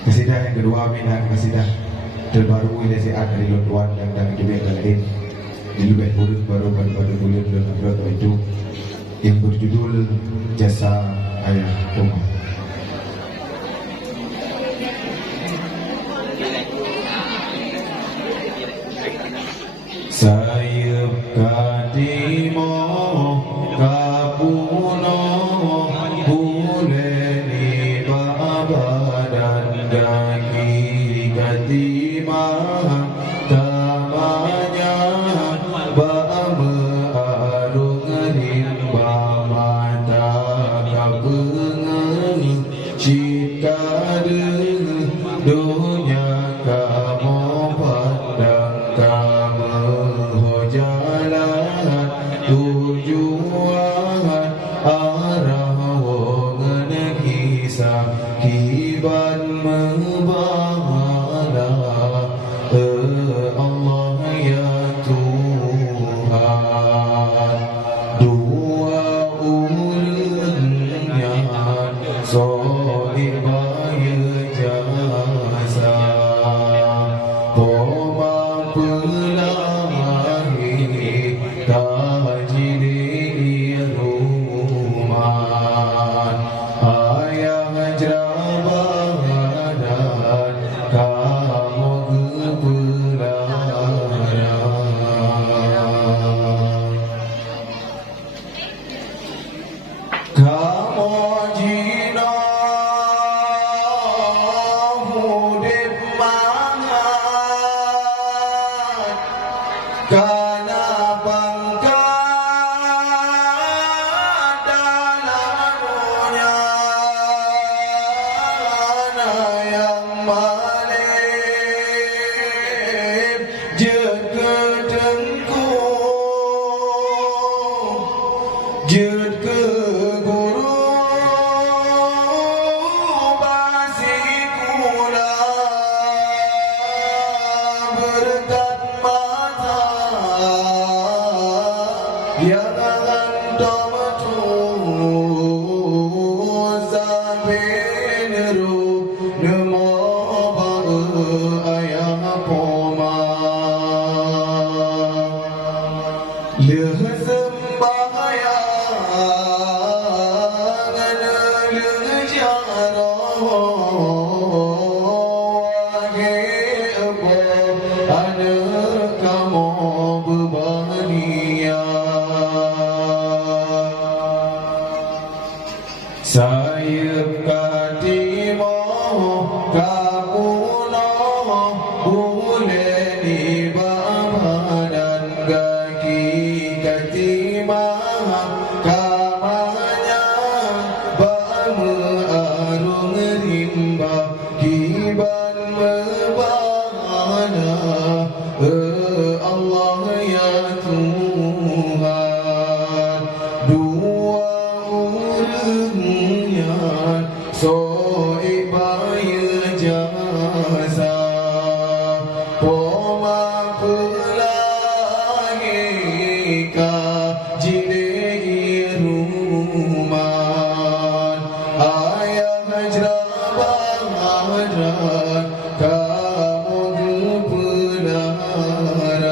Kasidah yang kedua minat kasidah terbaru ini saya dari Lontuan dan juga yang lain di lebih baru pada bulan November itu yang berjudul Jasa Ayah Umar. Sayap kadimo kapuno buleni babadan kaki katima tamanya bama arung rimba mata kabengan cita dunia kamu pandang kamu jalan tujuan arah wongan kisah kiban membala Allah ya Tuhan dua ulunnya sohibaya jasa Poma pelahi tajiri ruman ayah jabadan kamu kepelaran kamu jina hudip mangat karena pangkat dalam dunia yang malib jet ketengku jet ke guru basikula berkat mata yang antam tu sampai neru nemo ayah poma leh sembahyang leh jaro ada kamu berbahaya sayap kadimo kapuno boleh di badan kaki katima kamanya bamu arung rimba kiban membana Allah ya Tuhan dua ulunnya soibaya jasa poma pelahi kajiri ruman ayah jrabadan kamu kepelaran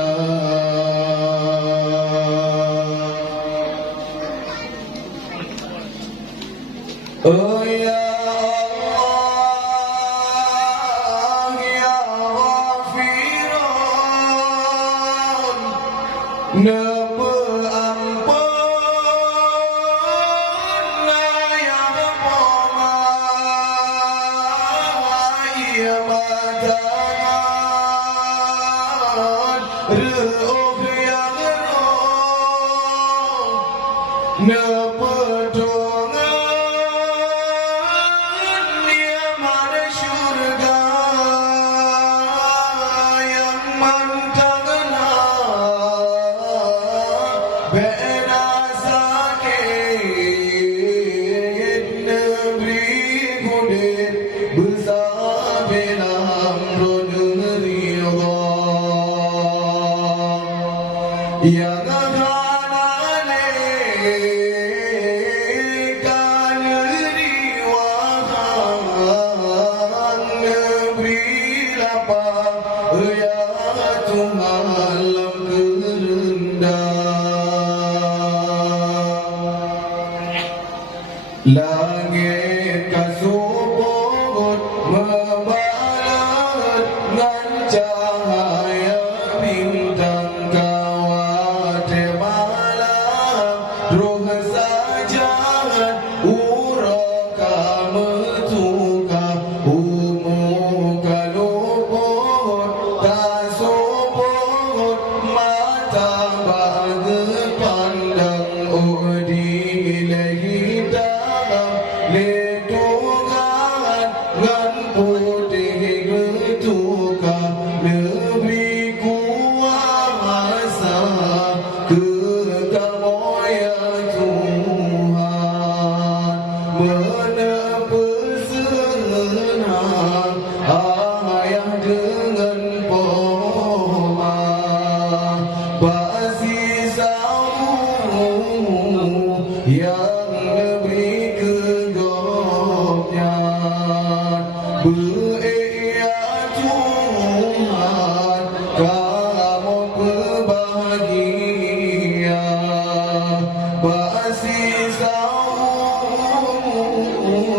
oh ya Allah ya Ghafirun nebe ampun ya Poma ya matangan reuh yang roh nebe besar dalam tenang ayah dengan poma basi samu yang lebih kegopnya beria Tuhan kamu berbahagia basi samu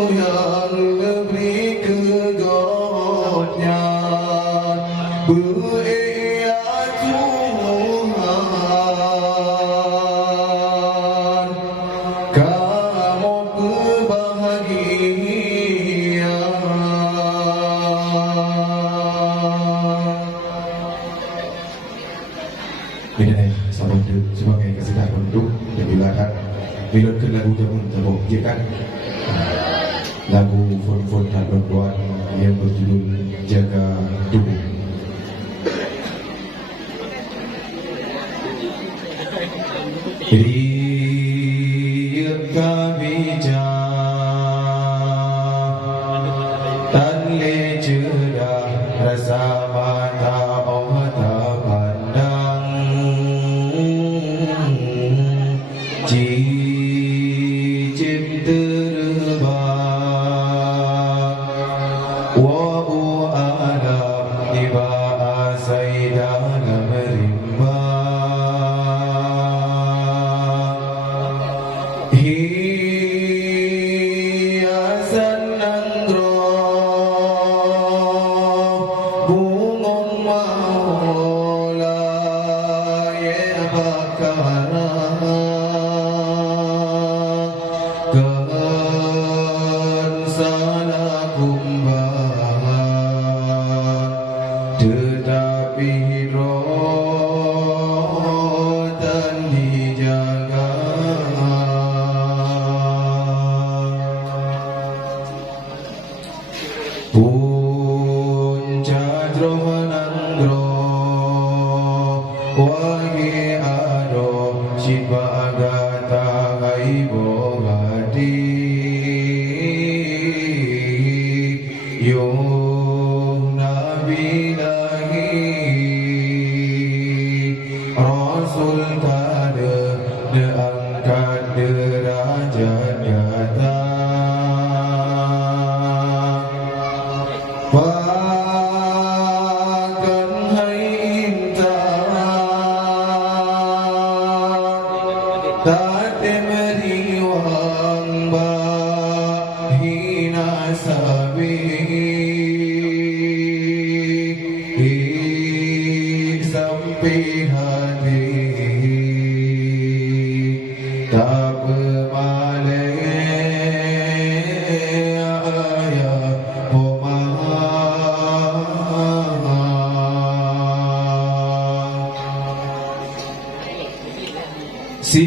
yang lebih kegopnya beria Tuhan kamu berbahagia. Ini sama sebagai kesadaran untuk dibilangkan bilangkan lagu jamun tabok dia kan lagu fon-fon dan doan yang berjudul Jaga Tubuh. Dia kami tan le cerdah rasa mata mata pandang cicip terbang wa'u alam tiba asai dalam rimbang hiasan andro bungong maula ya bakara kan salah kumbang tetapi rotan dijaga puncak drohanandro wagi ado sipa agata gaibo gadi yo nabi lahi rasul kada de angkat derajat kata Pakan hai intan tate meriwang bahina sabi sampai hati tak bermalai ayah si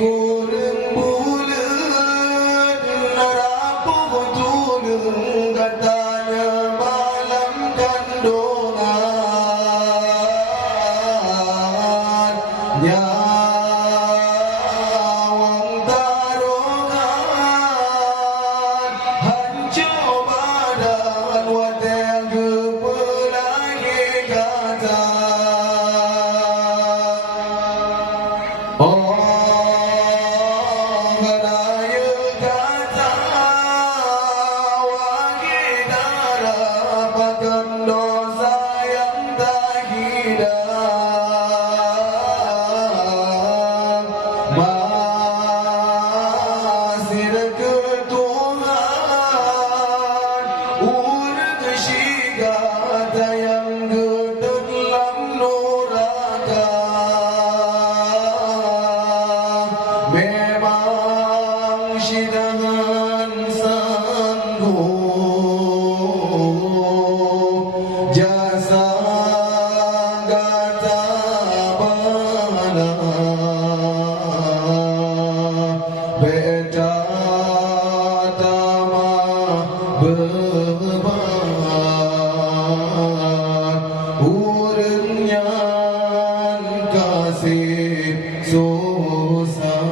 kurang bulan narapu tulung katanya malam kandungan nyawang tarongan hancur badan wadah kepelagi kata oh gadaya kata wagi darapkan dosa yang tak hilang masih dekat Tuhan urut syigata yang gedeg lam nuraka memang sidangan sanggup jasa gata bala beda tama beban urangnya kasih susah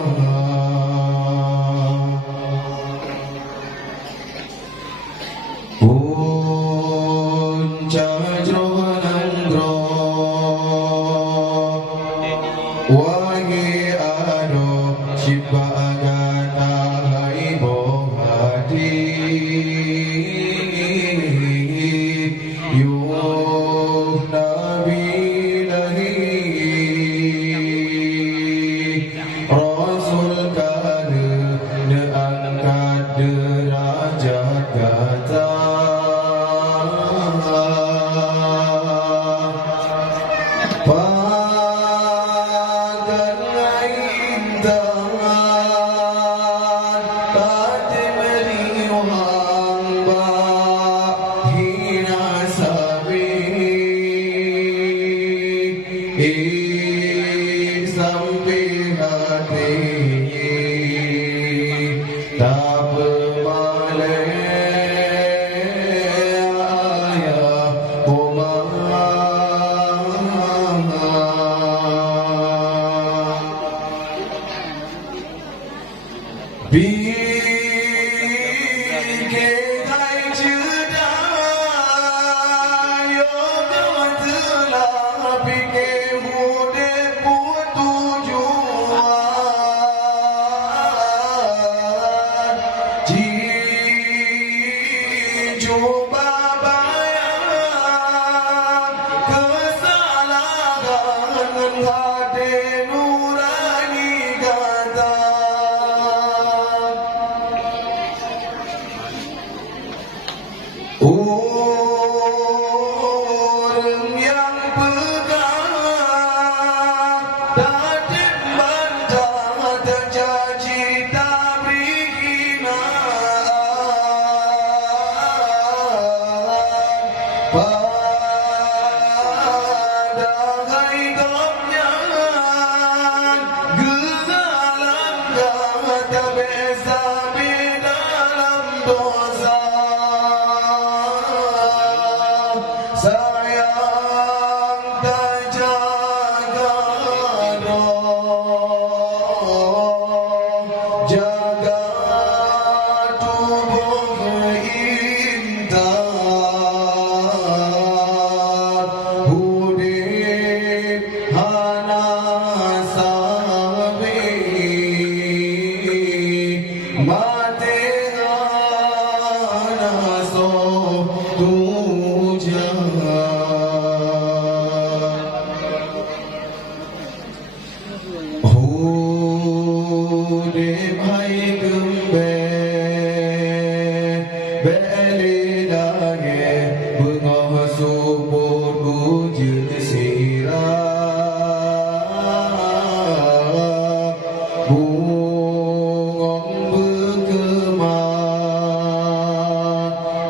derajat kata sampai hati tak bermalaya coba bayang kesalahan hati nurani kata orang yang pegang datin bantah tercaci tak beri pada hidupnya gegalan tak bisa dalam dosa sayang tak jaga doa jaga tubuh intan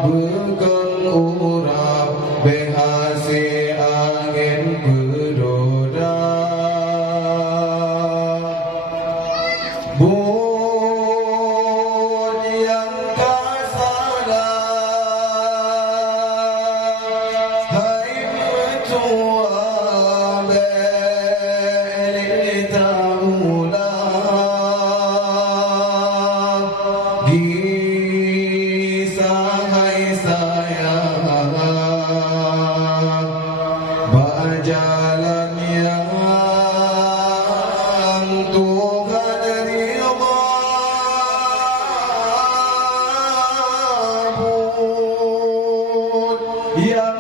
bukan urap berhasil angin berdoda bun yang kasada hai metua belita mula berjalan yang Tuhan ridha pun